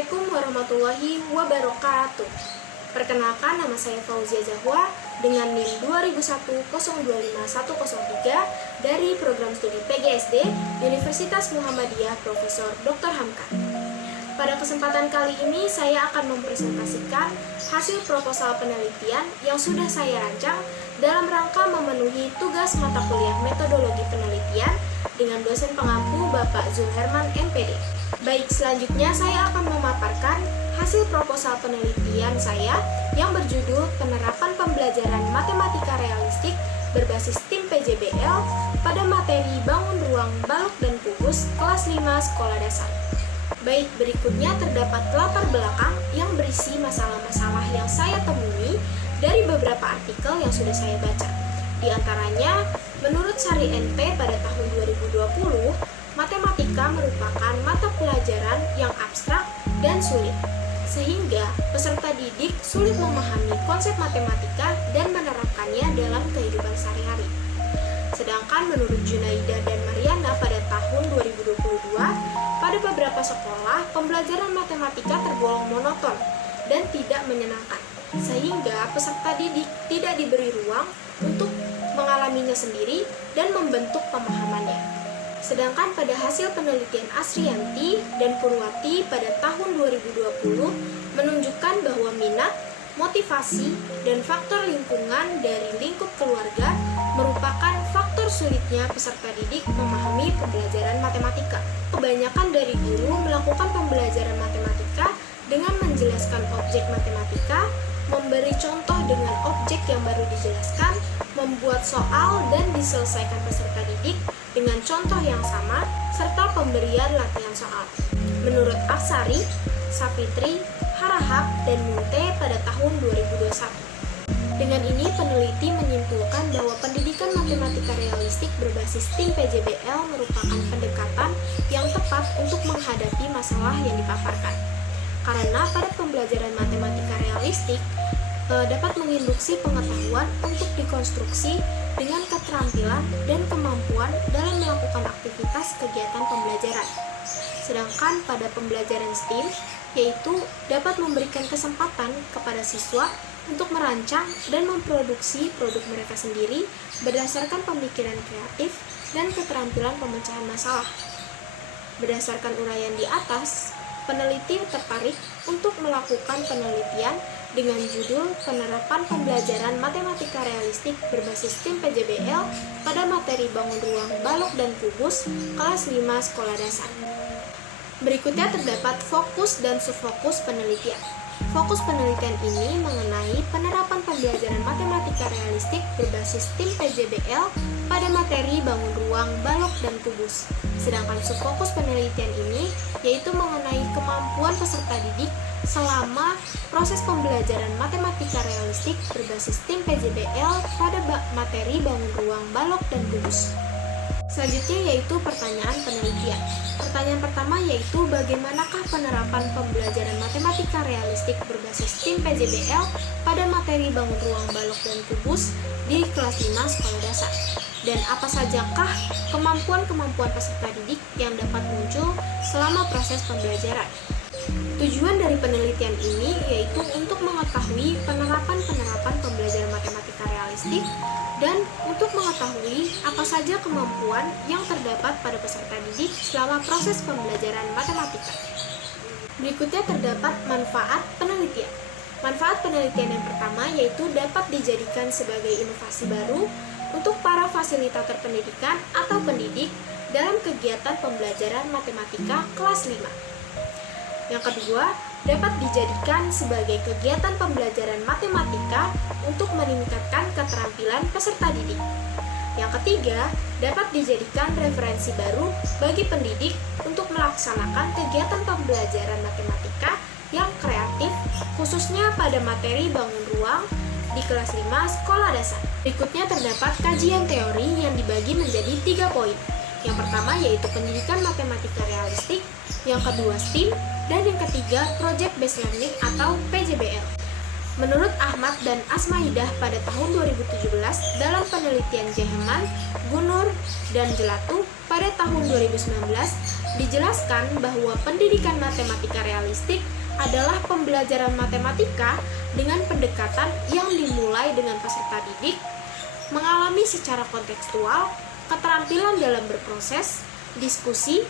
Assalamualaikum warahmatullahi wabarakatuh. Perkenalkan, nama saya Fauzia Zahwa dengan NIM 2021025103 dari Program Studi PGSD Universitas Muhammadiyah Profesor Dr. Hamka. Pada kesempatan kali ini saya akan mempresentasikan hasil proposal penelitian yang sudah saya rancang dalam rangka memenuhi tugas mata kuliah metodologi penelitian dengan dosen pengampu Bapak Zulherman MPD. Baik, selanjutnya saya akan memaparkan hasil proposal penelitian saya yang berjudul Penerapan Pembelajaran Matematika Realistik berbasis tim PJBL pada materi Bangun Ruang Balok dan Kubus kelas 5 Sekolah Dasar. Baik, berikutnya terdapat latar belakang yang berisi masalah-masalah yang saya temui dari beberapa artikel yang sudah saya baca. Di antaranya, menurut Sari NP pada tahun 2020, matematika merupakan mata pelajaran yang abstrak dan sulit, sehingga peserta didik sulit memahami konsep matematika dan menerapkannya dalam kehidupan sehari-hari. Sedangkan menurut Junaida dan Mariana pada tahun 2022, pada beberapa sekolah pembelajaran matematika tergolong monoton dan tidak menyenangkan, sehingga peserta didik tidak diberi ruang untuk mengalaminya sendiri dan membentuk pemahamannya. Sedangkan pada hasil penelitian Asrianti dan Purwati pada tahun 2020 menunjukkan bahwa minat, motivasi, dan faktor lingkungan dari lingkup keluarga merupakan faktor sulitnya peserta didik memahami pembelajaran matematika. Kebanyakan dari guru melakukan pembelajaran matematika dengan menjelaskan objek matematika, memberi contoh dengan objek yang baru dijelaskan, membuat soal dan diselesaikan peserta didik dengan contoh yang sama, serta pemberian latihan soal. Menurut Aksari, Sapitri, Harahap, dan Munte pada tahun 2021. Dengan ini, peneliti menyimpulkan bahwa pendidikan matematika realistik berbasis tim PJBL merupakan pendekatan yang tepat untuk menghadapi masalah yang dipaparkan. Karena pada pembelajaran matematika realistik dapat menginduksi pengetahuan untuk dikonstruksi dengan keterampilan dan kemampuan dalam melakukan aktivitas kegiatan pembelajaran. Sedangkan pada pembelajaran STEAM, yaitu dapat memberikan kesempatan kepada siswa untuk merancang dan memproduksi produk mereka sendiri berdasarkan pemikiran kreatif dan keterampilan pemecahan masalah. Berdasarkan uraian di atas, peneliti tertarik untuk melakukan penelitian dengan judul Penerapan Pembelajaran Matematika Realistik berbasis tim PJBL pada materi Bangun Ruang Balok dan Kubus kelas 5 Sekolah Dasar. Berikutnya terdapat fokus dan subfokus penelitian. Fokus penelitian ini mengenai penerapan pembelajaran matematika realistik berbasis tim PJBL pada materi Bangun Ruang Balok dan Kubus. Sedangkan subfokus penelitian ini yaitu mengenai kemampuan peserta didik selama proses pembelajaran matematika realistik berbasis tim PJBL pada materi Bangun Ruang Balok dan Kubus. Selanjutnya yaitu pertanyaan penelitian. Pertanyaan pertama yaitu bagaimanakah penerapan pembelajaran matematika realistik berbasis tim PJBL pada materi Bangun Ruang Balok dan Kubus di kelas 5 sekolah dasar? Dan apa sajakah kemampuan-kemampuan peserta didik yang dapat muncul selama proses pembelajaran? Tujuan dari penelitian ini yaitu untuk mengetahui penerapan pembelajaran matematika realistik dan untuk mengetahui apa saja kemampuan yang terdapat pada peserta didik selama proses pembelajaran matematika. Berikutnya terdapat manfaat penelitian. Manfaat penelitian yang pertama yaitu dapat dijadikan sebagai inovasi baru untuk para fasilitator pendidikan atau pendidik dalam kegiatan pembelajaran matematika kelas 5. Yang kedua, dapat dijadikan sebagai kegiatan pembelajaran matematika untuk meningkatkan keterampilan peserta didik. Yang ketiga, dapat dijadikan referensi baru bagi pendidik untuk melaksanakan kegiatan pembelajaran matematika yang kreatif, khususnya pada materi Bangun Ruang di kelas 5 sekolah dasar. Berikutnya terdapat kajian teori yang dibagi menjadi 3 poin. Yang pertama yaitu pendidikan matematika realistik, yang kedua STEAM, dan yang ketiga Project Based Learning atau PJBL. Menurut Ahmad dan Asmaidah pada tahun 2017 dalam penelitian Jeheman, Gunur, dan Jelatu pada tahun 2019, dijelaskan bahwa pendidikan matematika realistik adalah pembelajaran matematika dengan pendekatan yang dimulai dengan peserta didik mengalami secara kontekstual keterampilan dalam berproses, diskusi,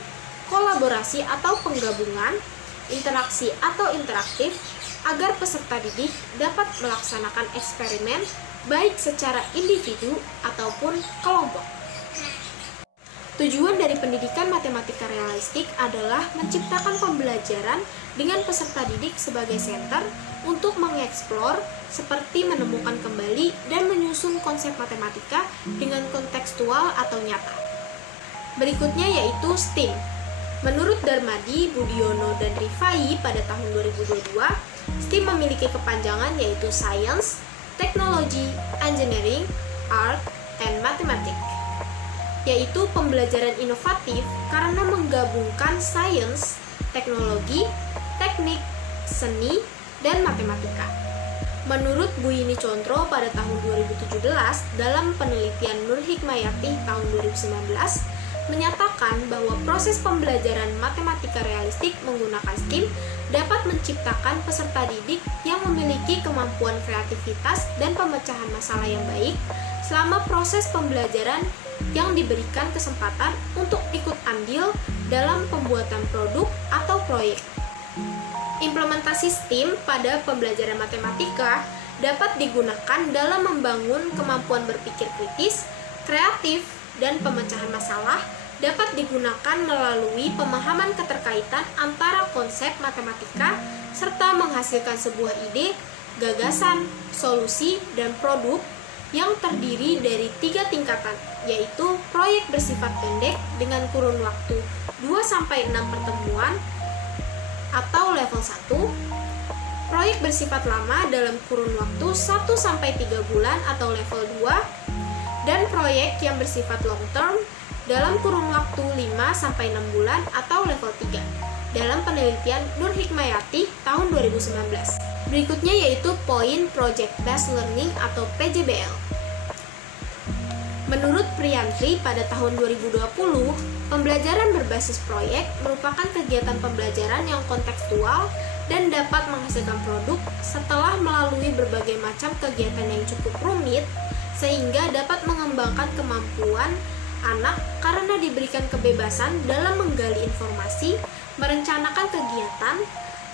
kolaborasi atau penggabungan, interaksi atau interaktif, agar peserta didik dapat melaksanakan eksperimen baik secara individu ataupun kelompok. Tujuan dari pendidikan matematika realistik adalah menciptakan pembelajaran dengan peserta didik sebagai center untuk mengeksplor seperti menemukan kembali dan menyusun konsep matematika dengan kontekstual atau nyata. Berikutnya yaitu STEAM. Menurut Darmadi, Budiono, dan Rifai pada tahun 2022, STEAM memiliki kepanjangan yaitu Science, Technology, Engineering, Art, and Mathematics, yaitu pembelajaran inovatif karena menggabungkan sains, teknologi, teknik, seni, dan matematika. Menurut Bu Yini Contro pada tahun 2017 dalam penelitian Nur Hikmayati tahun 2019 menyatakan bahwa proses pembelajaran matematika realistik menggunakan STEAM dapat menciptakan peserta didik yang memiliki kemampuan kreativitas dan pemecahan masalah yang baik selama proses pembelajaran yang diberikan kesempatan untuk ikut andil dalam pembuatan produk atau proyek. Implementasi STEAM pada pembelajaran matematika dapat digunakan dalam membangun kemampuan berpikir kritis, kreatif, dan pemecahan masalah, dapat digunakan melalui pemahaman keterkaitan antara konsep matematika serta menghasilkan sebuah ide, gagasan, solusi, dan produk yang terdiri dari 3 tingkatan, yaitu proyek bersifat pendek dengan kurun waktu 2-6 pertemuan atau level 1, proyek bersifat lama dalam kurun waktu 1-3 bulan atau level 2, dan proyek yang bersifat long term dalam kurun waktu 5-6 bulan atau level 3 dalam penelitian Nur Hikmayati tahun 2019. Berikutnya yaitu poin Project Based Learning atau PJBL. Menurut Priantri pada tahun 2020, pembelajaran berbasis proyek merupakan kegiatan pembelajaran yang kontekstual dan dapat menghasilkan produk setelah melalui berbagai macam kegiatan yang cukup rumit sehingga dapat mengembangkan kemampuan anak karena diberikan kebebasan dalam menggali informasi, merencanakan kegiatan,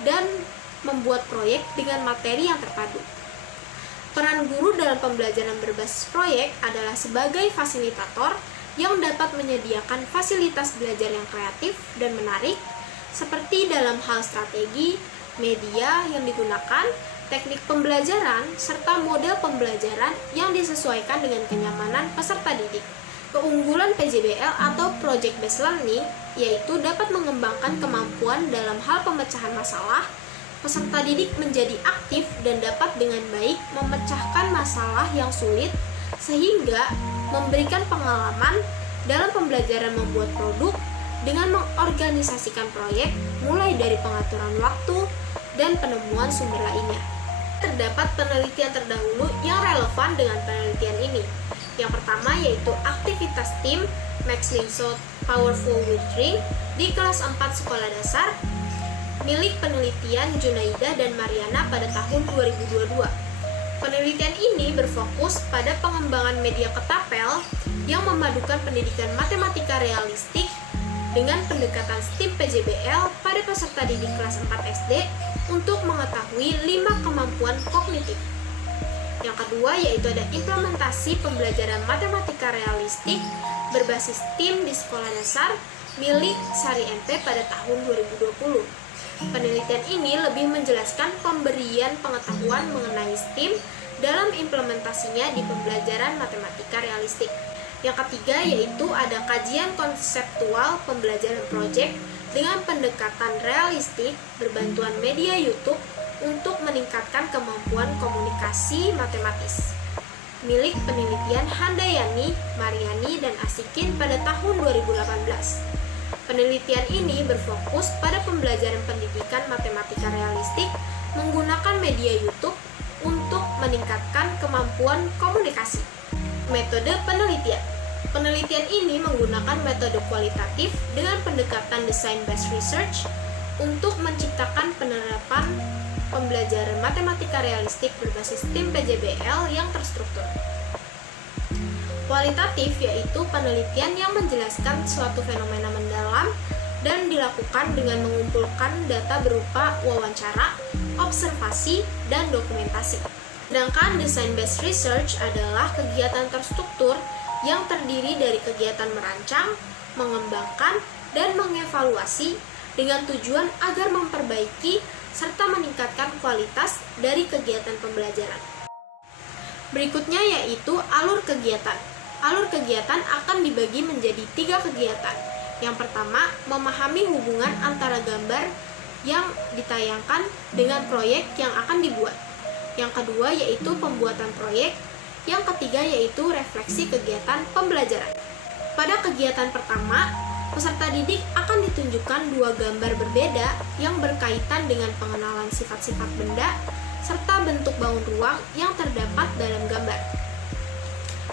dan membuat proyek dengan materi yang terpadu. Peran guru dalam pembelajaran berbasis proyek adalah sebagai fasilitator yang dapat menyediakan fasilitas belajar yang kreatif dan menarik, seperti dalam hal strategi, media yang digunakan, teknik pembelajaran, serta model pembelajaran yang disesuaikan dengan kenyamanan peserta didik. Keunggulan PJBL atau Project Based Learning yaitu dapat mengembangkan kemampuan dalam hal pemecahan masalah. Peserta didik menjadi aktif dan dapat dengan baik memecahkan masalah yang sulit sehingga memberikan pengalaman dalam pembelajaran membuat produk dengan mengorganisasikan proyek mulai dari pengaturan waktu dan penemuan sumber lainnya. Terdapat penelitian terdahulu yang relevan dengan penelitian ini. Yang pertama yaitu aktivitas tim Max Linsot Powerful Withering di kelas 4 sekolah dasar milik penelitian Junaida dan Mariana pada tahun 2022. Penelitian ini berfokus pada pengembangan media ketapel yang memadukan pendidikan matematika realistik dengan pendekatan STEAM PJBL pada peserta didik kelas 4 SD untuk mengetahui 5 kemampuan kognitif. Yang kedua yaitu ada implementasi pembelajaran matematika realistik berbasis STEAM di sekolah dasar milik Sari MP pada tahun 2020. Penelitian ini lebih menjelaskan pemberian pengetahuan mengenai STEAM dalam implementasinya di pembelajaran matematika realistik. Yang ketiga yaitu ada kajian konseptual pembelajaran proyek dengan pendekatan realistik berbantuan media YouTube untuk meningkatkan kemampuan komunikasi matematis milik penelitian Handayani, Mariani, dan Asikin pada tahun 2018. Penelitian ini berfokus pada pembelajaran pendidikan matematika realistik menggunakan media YouTube untuk meningkatkan kemampuan komunikasi. Metode penelitian. Penelitian ini menggunakan metode kualitatif dengan pendekatan design-based research untuk menciptakan penerapan pembelajaran matematika realistik berbasis tim PJBL yang terstruktur. Kualitatif yaitu penelitian yang menjelaskan suatu fenomena mendalam dan dilakukan dengan mengumpulkan data berupa wawancara, observasi, dan dokumentasi. Sedangkan design-based research adalah kegiatan terstruktur yang terdiri dari kegiatan merancang, mengembangkan, dan mengevaluasi dengan tujuan agar memperbaiki serta meningkatkan kualitas dari kegiatan pembelajaran. Berikutnya yaitu alur kegiatan. Alur kegiatan akan dibagi menjadi 3 kegiatan. Yang pertama, memahami hubungan antara gambar yang ditayangkan dengan proyek yang akan dibuat. Yang kedua yaitu pembuatan proyek. Yang ketiga yaitu refleksi kegiatan pembelajaran. Pada kegiatan pertama, peserta didik akan ditunjukkan 2 gambar berbeda yang berkaitan dengan pengenalan sifat-sifat benda serta bentuk bangun ruang yang terdapat dalam gambar,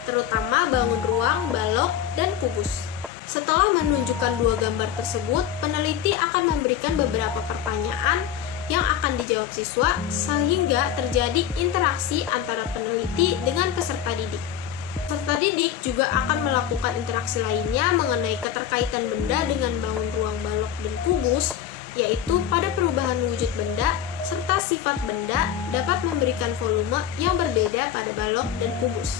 terutama bangun ruang, balok, dan kubus. Setelah menunjukkan 2 gambar tersebut, peneliti akan memberikan beberapa pertanyaan yang akan dijawab siswa sehingga terjadi interaksi antara peneliti dengan peserta didik. Peserta didik juga akan melakukan interaksi lainnya mengenai keterkaitan benda dengan bangun ruang, balok, dan kubus, yaitu pada perubahan wujud benda serta sifat benda dapat memberikan volume yang berbeda pada balok dan kubus.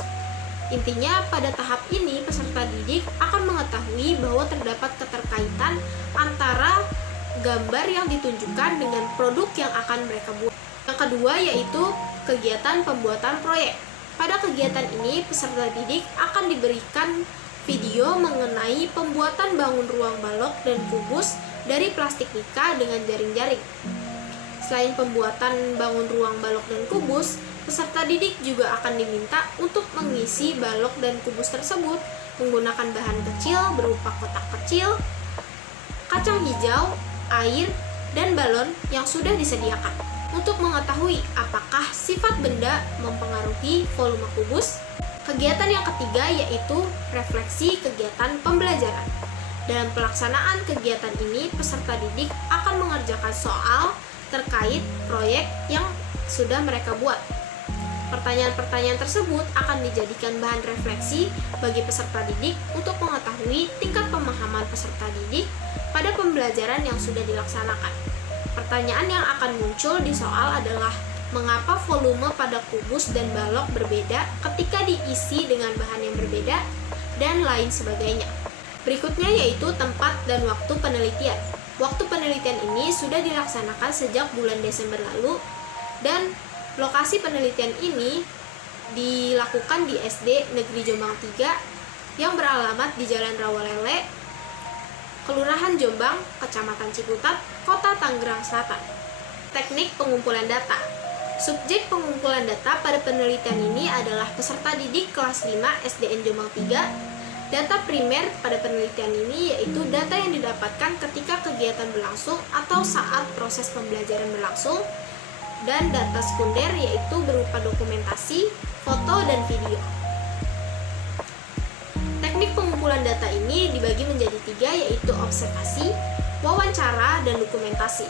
Intinya, pada tahap ini peserta didik akan mengetahui bahwa terdapat keterkaitan antara gambar yang ditunjukkan dengan produk yang akan mereka buat. Yang kedua yaitu kegiatan pembuatan proyek. Pada kegiatan ini, peserta didik akan diberikan video mengenai pembuatan bangun ruang balok dan kubus dari plastik mica dengan jaring-jaring. Selain pembuatan bangun ruang balok dan kubus, peserta didik juga akan diminta untuk mengisi balok dan kubus tersebut menggunakan bahan kecil berupa kotak kecil, kacang hijau, air, dan balon yang sudah disediakan. Untuk mengetahui apakah sifat benda mempengaruhi volume kubus, kegiatan yang ketiga yaitu refleksi kegiatan pembelajaran. Dalam pelaksanaan kegiatan ini, peserta didik akan mengerjakan soal terkait proyek yang sudah mereka buat. Pertanyaan-pertanyaan tersebut akan dijadikan bahan refleksi bagi peserta didik untuk mengetahui tingkat pemahaman peserta didik pada pembelajaran yang sudah dilaksanakan. Pertanyaan yang akan muncul di soal adalah mengapa volume pada kubus dan balok berbeda ketika diisi dengan bahan yang berbeda, dan lain sebagainya. Berikutnya yaitu tempat dan waktu penelitian. Waktu penelitian ini sudah dilaksanakan sejak bulan Desember lalu, dan lokasi penelitian ini dilakukan di SD Negeri Jombang 3 yang beralamat di Jalan Rawalele, Kelurahan Jombang, Kecamatan Ciputat, Kota Tangerang Selatan. Teknik pengumpulan data. Subjek pengumpulan data pada penelitian ini adalah peserta didik kelas 5 SDN Jombang 3. Data primer pada penelitian ini yaitu data yang didapatkan ketika kegiatan berlangsung atau saat proses pembelajaran berlangsung, dan data sekunder yaitu berupa dokumentasi, foto, dan video. Teknik pengumpulan data ini dibagi menjadi 3 yaitu observasi, wawancara, dan dokumentasi.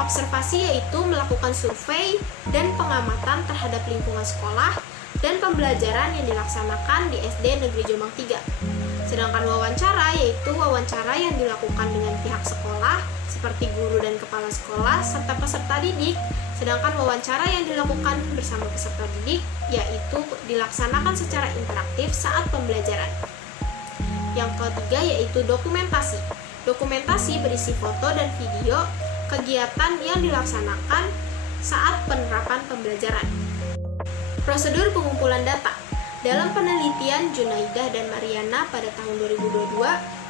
Observasi yaitu melakukan survei dan pengamatan terhadap lingkungan sekolah dan pembelajaran yang dilaksanakan di SD Negeri Jombang 3. Sedangkan wawancara yaitu wawancara yang dilakukan dengan pihak sekolah seperti guru dan kepala sekolah serta peserta didik. Sedangkan wawancara yang dilakukan bersama peserta didik yaitu dilaksanakan secara interaktif saat pembelajaran. Yang ketiga yaitu dokumentasi. Dokumentasi berisi foto dan video kegiatan yang dilaksanakan saat penerapan pembelajaran. Prosedur pengumpulan data. Dalam penelitian Junaidah dan Mariana pada tahun 2022,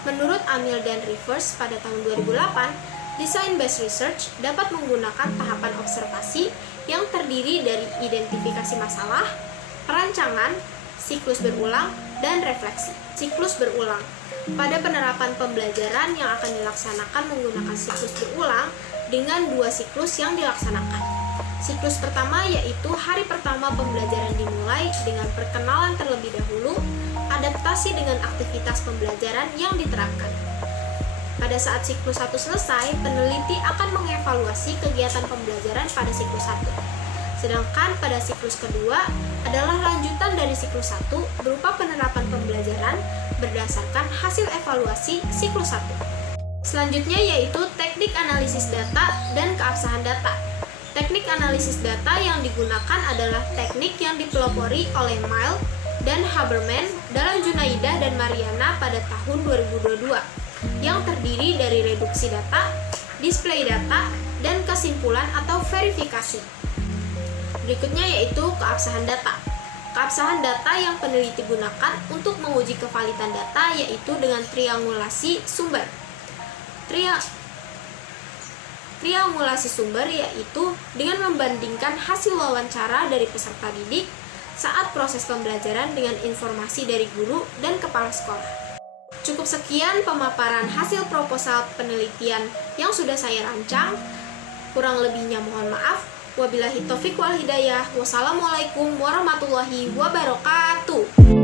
menurut Amil dan Rivers pada tahun 2008, design-based research dapat menggunakan tahapan observasi yang terdiri dari identifikasi masalah, perancangan, siklus berulang, dan refleksi. Siklus berulang. Pada penerapan pembelajaran yang akan dilaksanakan menggunakan siklus berulang dengan 2 siklus yang dilaksanakan. Siklus pertama yaitu hari pertama pembelajaran dimulai dengan perkenalan terlebih dahulu beradaptasi dengan aktivitas pembelajaran yang diterapkan. Pada saat siklus 1 selesai, peneliti akan mengevaluasi kegiatan pembelajaran pada siklus 1. Sedangkan pada siklus kedua adalah lanjutan dari siklus 1 berupa penerapan pembelajaran berdasarkan hasil evaluasi siklus 1. Selanjutnya yaitu teknik analisis data dan keabsahan data. Teknik analisis data yang digunakan adalah teknik yang dipelopori oleh Miles dan Haberman dalam Junaidah dan Mariana pada tahun 2022, yang terdiri dari reduksi data, display data, dan kesimpulan atau verifikasi. Berikutnya yaitu keabsahan data. Keabsahan data yang peneliti gunakan untuk menguji kevalidan data yaitu dengan triangulasi sumber. Triangulasi sumber yaitu dengan membandingkan hasil wawancara dari peserta didik saat proses pembelajaran dengan informasi dari guru dan kepala sekolah. Cukup sekian pemaparan hasil proposal penelitian yang sudah saya rancang. Kurang lebihnya mohon maaf. Wabillahi taufiq wal hidayah. Wassalamualaikum warahmatullahi wabarakatuh.